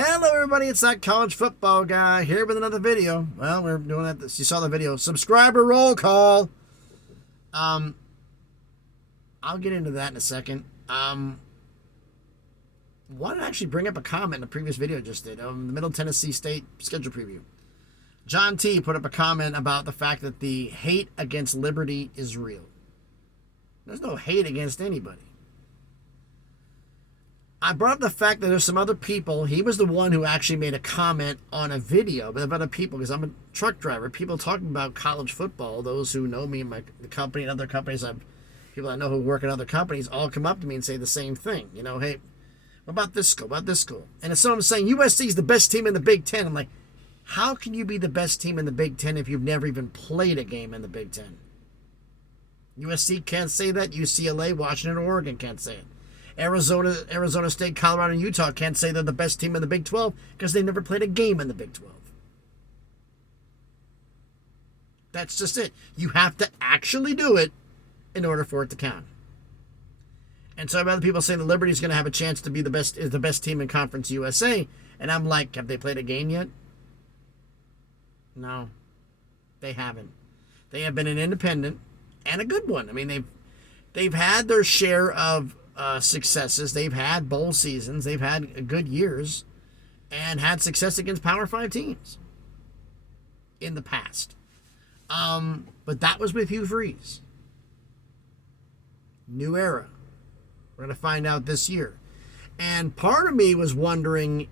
Hello everybody, it's that college football guy here with another video. Well, we're doing that. You saw the video. Subscriber roll call. I'll get into that in a second. Wanted to actually bring up a comment in the previous video I just did. The Middle Tennessee State schedule preview. John T put up a comment about the fact that the hate against Liberty is real. There's no hate against anybody. I brought up the fact that there's some other people. He was the one who actually made a comment on a video, but other people, because I'm a truck driver, people talking about college football, those who know me and the company and other companies, people I know who work in other companies, all come up to me and say the same thing. You know, hey, what about this school? What about this school? And if someone's saying USC is the best team in the Big Ten, I'm like, how can you be the best team in the Big Ten if you've never even played a game in the Big Ten? USC can't say that. UCLA, Washington, Oregon can't say it. Arizona State, Colorado, and Utah can't say they're the best team in the Big 12 because they never played a game in the Big 12. That's just it. You have to actually do it in order for it to count. And so I have other people saying the Liberty's going to have a chance to be the best team in Conference USA, and I'm like, have they played a game yet? No, they haven't. They have been an independent and a good one. I mean, they've had their share of successes. They've had bowl seasons. They've had good years and had success against Power 5 teams in the past. But that was with Hugh Freeze. New era. We're going to find out this year. And part of me was wondering,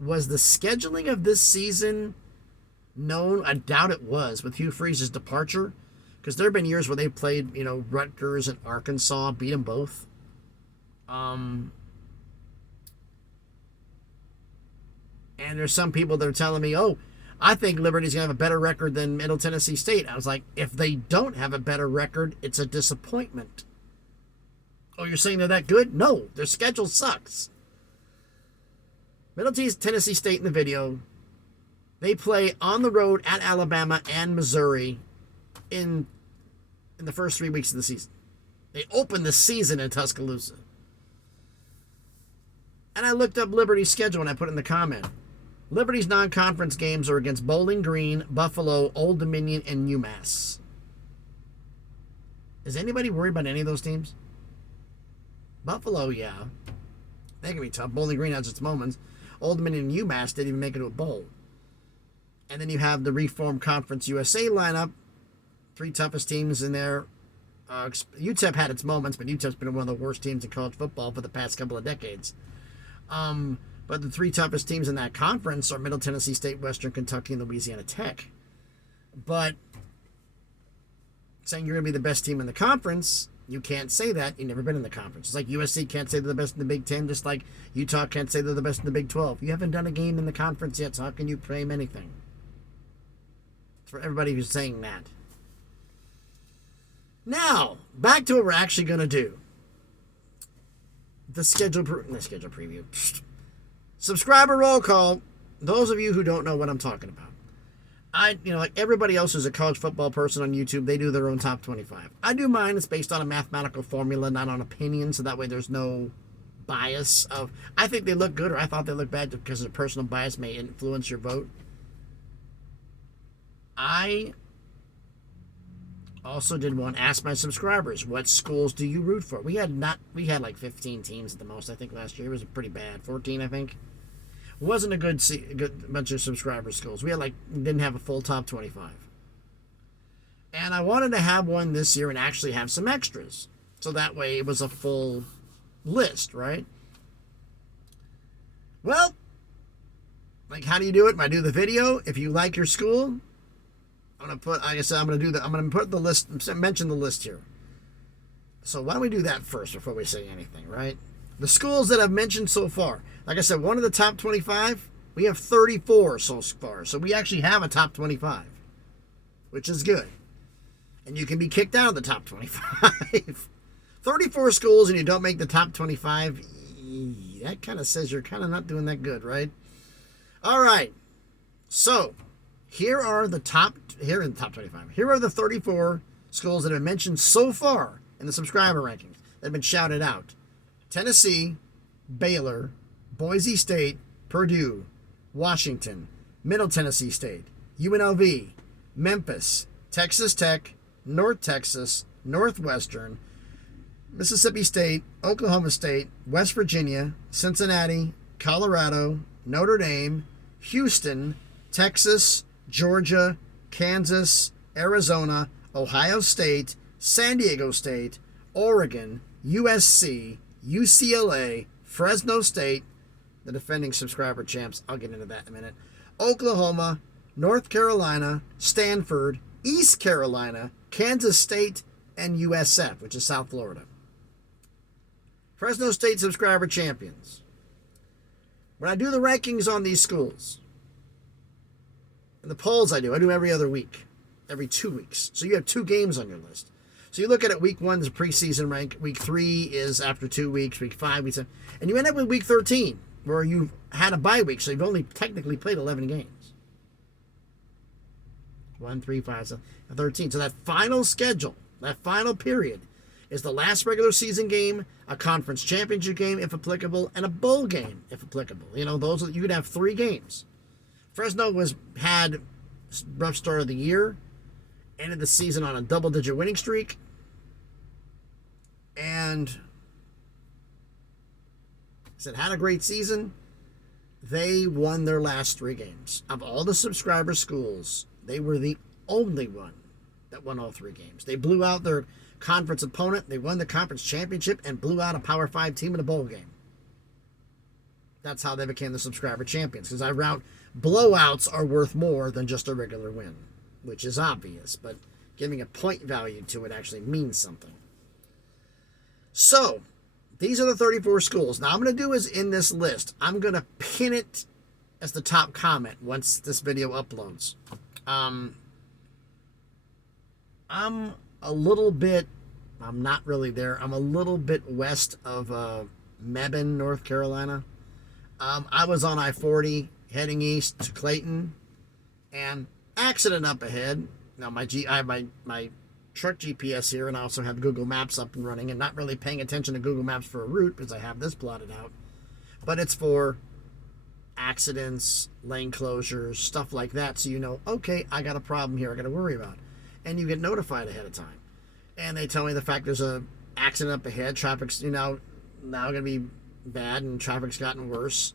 was the scheduling of this season known? I doubt it was with Hugh Freeze's departure, because there have been years where they played, Rutgers and Arkansas, beat them both. And there's some people that are telling me, oh, I think Liberty's going to have a better record than Middle Tennessee State. I was like, if they don't have a better record, it's a disappointment. Oh, you're saying they're that good? No, their schedule sucks. Middle Tennessee State in the video, they play on the road at Alabama and Missouri in the first 3 weeks of the season. They open the season in Tuscaloosa. And I looked up Liberty's schedule and I put it in the comment. Liberty's non-conference games are against Bowling Green, Buffalo, Old Dominion, and UMass. Is anybody worried about any of those teams? Buffalo, yeah. They can be tough. Bowling Green has its moments. Old Dominion and UMass didn't even make it to a bowl. And then you have the Reformed Conference USA lineup. 3 toughest teams in there. UTEP had its moments, but UTEP's been one of the worst teams in college football for the past couple of decades. But the 3 toughest teams in that conference are Middle Tennessee State, Western Kentucky, and Louisiana Tech. But saying you're going to be the best team in the conference, you can't say that. You've never been in the conference. It's like USC can't say they're the best in the Big 10, just like Utah can't say they're the best in the Big 12. You haven't done a game in the conference yet, so how can you claim anything? It's for everybody who's saying that. Now, back to what we're actually going to do. The schedule preview. Subscriber roll call. Those of you who don't know what I'm talking about. Like everybody else who's a college football person on YouTube, they do their own top 25. I do mine. It's based on a mathematical formula, not on opinion, so that way there's no bias of, I think they look good or I thought they look bad because a personal bias may influence your vote. I also did one, ask my subscribers, what schools do you root for? We had like 15 teams at the most, I think, last year. It was pretty bad. 14, I think. It wasn't a good bunch of subscriber schools. We didn't have a full top 25. And I wanted to have one this year and actually have some extras. So that way it was a full list, right? Well, how do you do it? I do the video. If you like your school, I'm going to put, like I said, I'm going to put the list, mention the list here. So why don't we do that first before we say anything, right? The schools that I've mentioned so far. Like I said, one of the top 25, we have 34 so far. So we actually have a top 25, which is good. And you can be kicked out of the top 25. 34 schools and you don't make the top 25, that kind of says you're kind of not doing that good, right? All right. So here are the top 25. Here are the 34 schools that have been mentioned so far in the subscriber rankings that have been shouted out. Tennessee, Baylor, Boise State, Purdue, Washington, Middle Tennessee State, UNLV, Memphis, Texas Tech, North Texas, Northwestern, Mississippi State, Oklahoma State, West Virginia, Cincinnati, Colorado, Notre Dame, Houston, Texas, Georgia, Kansas, Arizona, Ohio State, San Diego State, Oregon, USC, UCLA, Fresno State, the defending subscriber champs, I'll get into that in a minute, Oklahoma, North Carolina, Stanford, East Carolina, Kansas State, and USF, which is South Florida. Fresno State subscriber champions. When I do the rankings on these schools, and the polls I do every other week, every 2 weeks. So you have 2 games on your list. So you look at it, week 1 is a preseason rank, week 3 is after 2 weeks, week 5, week 7, and you end up with week 13, where you've had a bye week, so you've only technically played 11 games. 1, 3, 5, 7, 13. So that final schedule, that final period, is the last regular season game, a conference championship game, if applicable, and a bowl game, if applicable. You know, those you could have 3 games. Fresno had rough start of the year, ended the season on a double-digit winning streak, and had a great season. They won their last 3 games. Of all the subscriber schools, they were the only one that won all 3 games. They blew out their conference opponent, they won the conference championship, and blew out a Power 5 team in a bowl game. That's how they became the subscriber champions, because blowouts are worth more than just a regular win, which is obvious, but giving a point value to it actually means something. So, these are the 34 schools. Now, I'm going to do is in this list, I'm going to pin it as the top comment once this video uploads. I'm not really there. I'm a little bit west of Mebane, North Carolina. I was on I-40 heading east to Clayton, and accident up ahead. Now I have my truck GPS here, and I also have Google Maps up and running, and not really paying attention to Google Maps for a route because I have this plotted out. But it's for accidents, lane closures, stuff like that, so you know, okay, I got a problem here I got to worry about. And you get notified ahead of time. And they tell me the fact there's a accident up ahead, traffic's, now going to be bad, and traffic's gotten worse.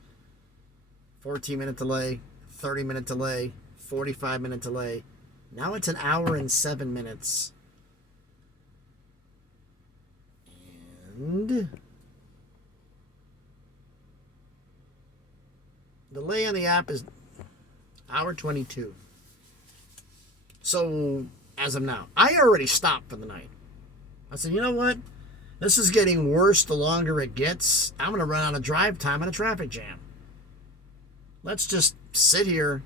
14-minute delay, 30-minute delay, 45-minute delay. Now it's an hour and 7 minutes. And the delay on the app is hour 22. So, as of now, I already stopped for the night. I said, you know what? This is getting worse the longer it gets. I'm going to run out of drive time in a traffic jam. Let's just sit here.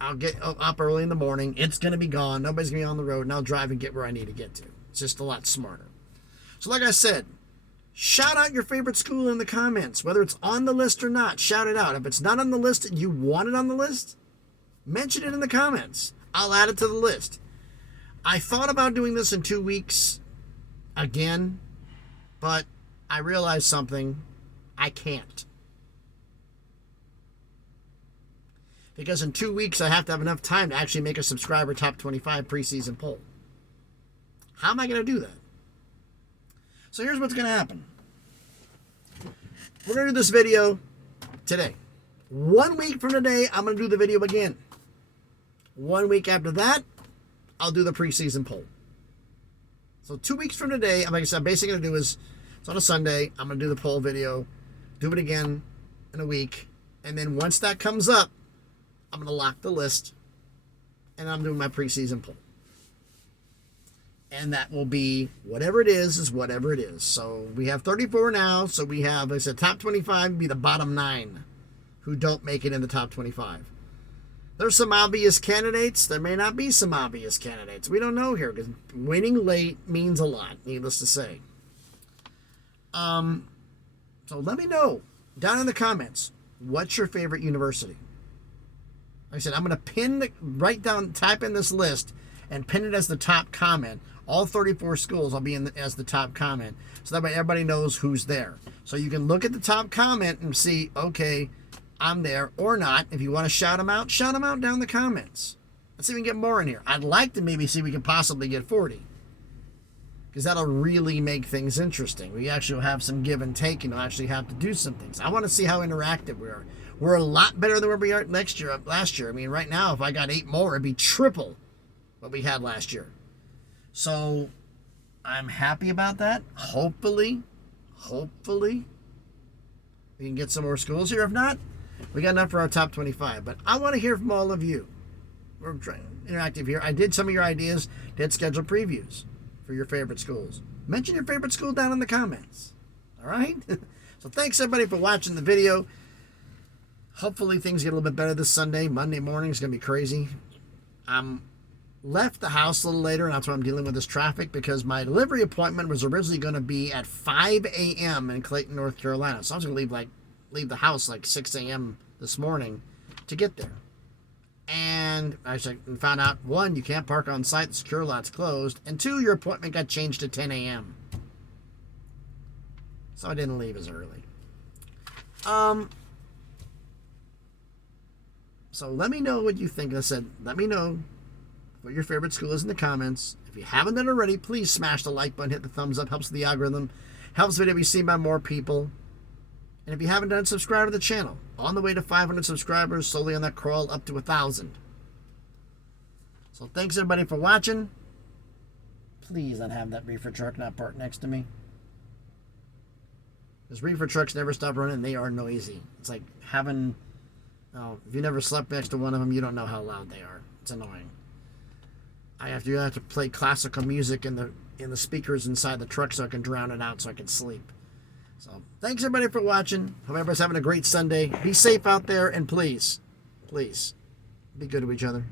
I'll get up early in the morning. It's going to be gone. Nobody's going to be on the road, and I'll drive and get where I need to get to. It's just a lot smarter. So like I said, shout out your favorite school in the comments. Whether it's on the list or not, shout it out. If it's not on the list and you want it on the list, mention it in the comments. I'll add it to the list. I thought about doing this in 2 weeks again, but I realized something. I can't. Because in 2 weeks, I have to have enough time to actually make a subscriber top 25 preseason poll. How am I going to do that? So here's what's going to happen. We're going to do this video today. 1 week from today, I'm going to do the video again. 1 week after that, I'll do the preseason poll. So 2 weeks from today, like I said, I'm basically going to do is, it's on a Sunday, I'm going to do the poll video, do it again in a week, and then once that comes up, I'm going to lock the list, and I'm doing my preseason poll. And that will be, whatever it is whatever it is. So we have 34 now, so we have, like I said, top 25 would be the bottom 9 who don't make it in the top 25. There's some obvious candidates. There may not be some obvious candidates. We don't know here, because winning late means a lot, needless to say. So let me know down in the comments, what's your favorite university? Like I said, I'm going to type in this list and pin it as the top comment. All 34 schools I'll be as the top comment. So that way everybody knows who's there. So you can look at the top comment and see, okay, I'm there or not. If you want to shout them out down in the comments. Let's see if we can get more in here. I'd like to maybe see if we can possibly get 40. Because that'll really make things interesting. We actually will have some give and take, and we'll actually have to do some things. I want to see how interactive we are. We're a lot better than where we are last year. I mean, right now, if I got 8 more, it'd be triple what we had last year. So, I'm happy about that. Hopefully, we can get some more schools here. If not, we got enough for our top 25. But I want to hear from all of you. We're interactive here. I did some of your ideas. Did schedule previews for your favorite schools. Mention your favorite school down in the comments. All right? So thanks everybody for watching the video. Hopefully things get a little bit better this Sunday. Monday morning is going to be crazy. I'm left the house a little later, and that's why I'm dealing with this traffic, because my delivery appointment was originally going to be at 5 a.m. in Clayton, North Carolina. So I was going to leave the house like 6 a.m. this morning to get there. And I found out, 1, you can't park on site, the secure lot's closed, and 2, your appointment got changed to 10 a.m. So I didn't leave as early. So let me know what you think. I said, let me know what your favorite school is in the comments. If you haven't done it already, please smash the like button, hit the thumbs up, helps the algorithm, helps the video be seen by more people. And if you haven't done, subscribe to the channel. On the way to 500 subscribers, slowly on that crawl up to 1,000. So thanks everybody for watching. Please don't have that reefer truck not parked next to me. Because reefer trucks never stop running. They are noisy. It's like having... Oh, if you never slept next to one of them, you don't know how loud they are. It's annoying. I have to play classical music in the speakers inside the truck so I can drown it out so I can sleep. So, thanks everybody for watching. Hope everybody's having a great Sunday. Be safe out there, and please, be good to each other.